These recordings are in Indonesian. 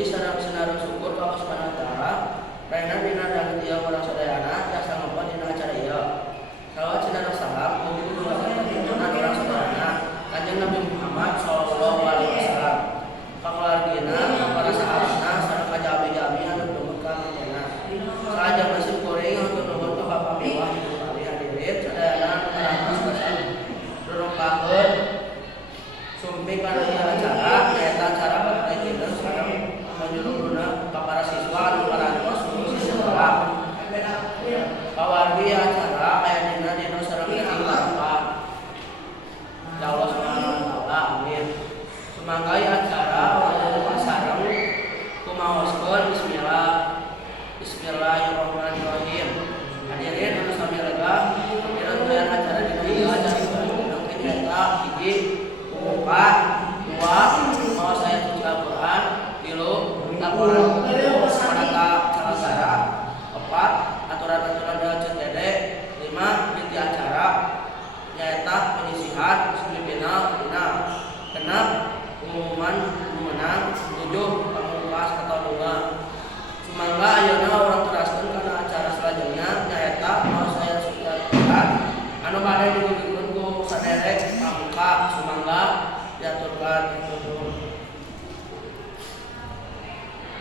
puji sareng sinaran syukur ka Allah Subhanahu wa taala. Raina dina dan ieu urang sadayana tiasa ngapa dina acara ieu. Salawat sinaran salam mugi ditulungan junjungan urang sadayana Kanjeng Nabi Muhammad sallallahu alaihi wasallam. Kakeluargina, para sahabatna sareng kajabi-jabi anu tumut ka manehna. Sajak nasib kuring hatur nuhun ka Bapak Miwah Ibu Kali hadirin sadayana karantos kasan rurungkaheun sumpi kana ieu acara nyaeta acara baptisan sareng panjulungna ka para siswa anu parantos sisi sekolah. Pawargi acara aya dina sareng ing Bapak. Ya Allah Subhanahu wa taala amin. Sumanggai acara sareng kumaoskeun Bismillahirrahmanirrahim. Hadirin anu sami lega pirantoyan acara dina ieu acara mungkin nyaeta hiji pengumuman, dua maos ayat suci Al-Qur'an, tilu laporan penata calagara, empat aturan-aturan dalam CTD, lima inti acara nyaeta penyisihan semifinal final, enam pengumuman pemenang, tujuh pamungkas atau bunga. Sumangga ayeuna urang teraskeun kana acara selanjutnya nyaeta maos ayat suci Al-Qur'an anu bade digugikeun ku saderek pamuka. Sumangga diaturkan ditutup.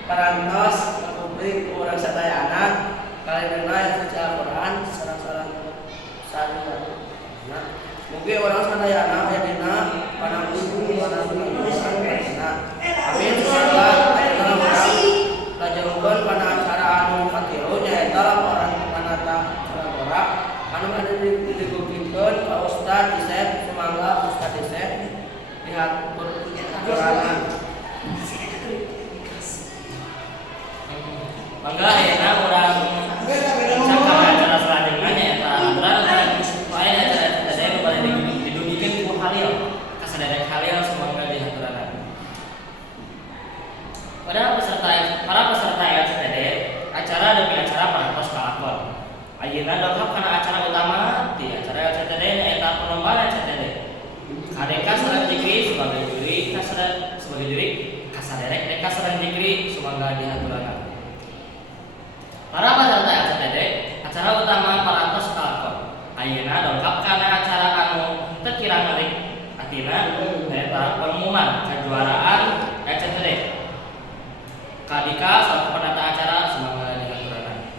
Parantos publik urang sadayana kalireuna ayat suci Al-Qur'an sareng-sareng sadayana. Mugi urang sadayana aya dina pananggung pananggung. Amin. Sumangga ayeuna urang lajengkeun kana acara anu katilu nyaeta laporan panata calagara anu bade digugikeun ka Ustaz Isep. Sumangga Ustaz Isep diatur aturanna. Mangga ayeuna urang sakala acara selanjutnya nyaeta aturan supaya acara tadi anu bade didugikeun ku Halil ka saderek Halil sumangga diaturanna. Para peserta LCTD, acara demi acara parantos kalakon. Ayeuna dongkap kana acara utama di acara LCTD nyaeta perlombaan LCTD. Kadeka sareng jikri sebagai juri, kasaderek deka sareng jikri sumangga diaturanna. Para peserta LCTD, acara utama parantos kalakon. Ayeuna dongkap kana acara anu teu kirang ngeulik atina nyaeta pengumuman kejuaraan LCTD. Kadika selaku penata acara sumangga diaturanna.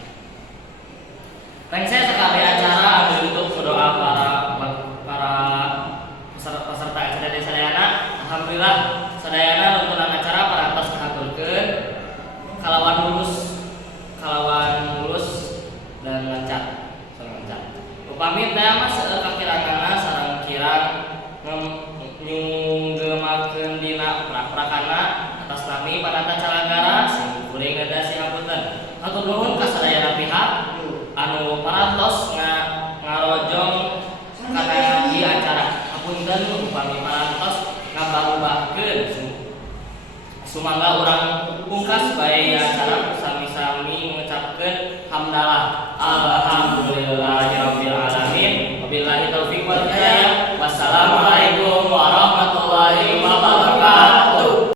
Rengse sekali acara anu ditutup ku doa para peserta LCTD sadayana. Alhamdulillah sadayana nuntunan acara parantos kahaturkeun kalawan mulus dan lancar. Upami teh mah seueur kakiranganna sareng kirang nyunggemakeun dina prakana atas nami panata calagara sing kuring ngedasi hapunten. Hatur nuhun ka sadayana pihak anu parantos ngarojong kana ieu acara. Hapunten upami parantos ngabarubahkeun sumangga urang pungkas bae acara sami-sami mengucapkeun hamdalah.